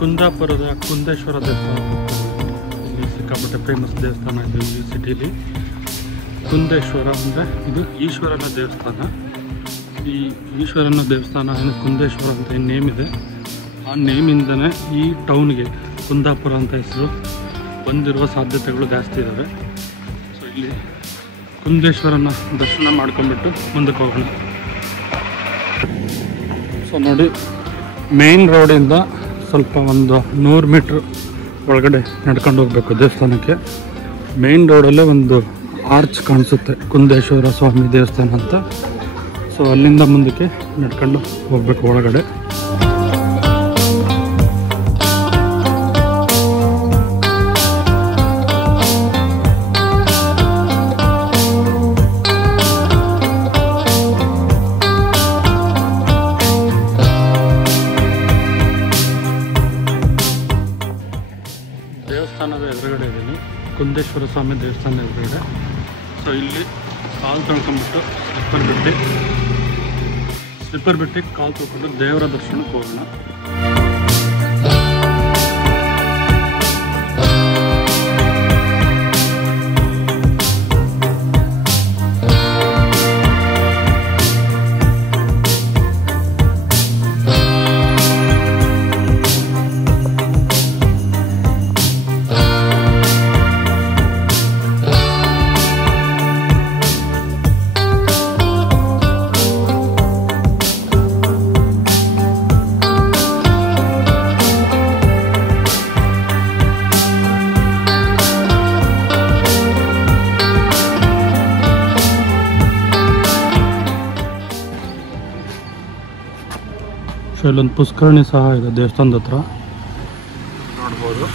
ಕುಂದಾಪುರದ ಕುಂದೇಶ್ವರ ದೇವಸ್ಥಾನ. ಇಲ್ಲಿ ಸಿಕ್ಕಾಪಟ್ಟೆ ಫೇಮಸ್ ದೇವಸ್ಥಾನ ಇದು ಈ ಸಿಟಿಲಿ. ಕುಂದೇಶ್ವರ ಅಂದರೆ ಇದು ಈಶ್ವರನ ದೇವಸ್ಥಾನ. ಈ ಈಶ್ವರನ ದೇವಸ್ಥಾನ ಕುಂದೇಶ್ವರ ಅಂತ ಏನು ನೇಮ್ ಇದೆ, ಆ ನೇಮಿಂದನೇ ಈ ಟೌನ್ಗೆ ಕುಂದಾಪುರ ಅಂತ ಹೆಸರು ಬಂದಿರುವ ಸಾಧ್ಯತೆಗಳು ಜಾಸ್ತಿ ಇದ್ದಾವೆ. ಸೊ ಇಲ್ಲಿ ಕುಂದೇಶ್ವರನ ದರ್ಶನ ಮಾಡ್ಕೊಂಡ್ಬಿಟ್ಟು ಮುಂದಕ್ಕೆ ಹೋಗೋಣ. ಸೊ ನೋಡಿ, ಮೇನ್ ರೋಡಿಂದ ಸ್ವಲ್ಪ ಒಂದು 100 ಮೀಟ್ರ್ ಒಳಗಡೆ ನಡ್ಕೊಂಡು ಹೋಗಬೇಕು ದೇವಸ್ಥಾನಕ್ಕೆ. ಮೇನ್ ರೋಡಲ್ಲೇ ಒಂದು ಆರ್ಚ್ ಕಾಣಿಸುತ್ತೆ, ಕುಂದೇಶ್ವರ ಸ್ವಾಮಿ ದೇವಸ್ಥಾನ ಅಂತ. ಸೊ ಅಲ್ಲಿಂದ ಮುಂದಕ್ಕೆ ನಡ್ಕೊಂಡು ಹೋಗ್ಬೇಕು ಒಳಗಡೆ. ದೇವಸ್ಥಾನದ ಎದುರುಗಡೆ ಇದ್ದೀನಿ, ಕುಂದೇಶ್ವರ ಸ್ವಾಮಿ ದೇವಸ್ಥಾನ ಎದುರುಗಡೆ. ಸೊ ಇಲ್ಲಿ ಕಾಲು ತೊಳ್ಕೊಂಬಿಟ್ಟು ಸ್ಲಿಪ್ಪರ್ ಬಿಟ್ಟು ಕಾಲು ತೊಳ್ಕೊಂಡು ದೇವರ ದರ್ಶನಕ್ಕೆ ಹೋಗೋಣ. ಸೊ ಇಲ್ಲೊಂದು ಪುಷ್ಕರಣಿ ಸಹ ಇದೆ ದೇವಸ್ಥಾನದ ಹತ್ರ, ನೋಡ್ಬೋದು.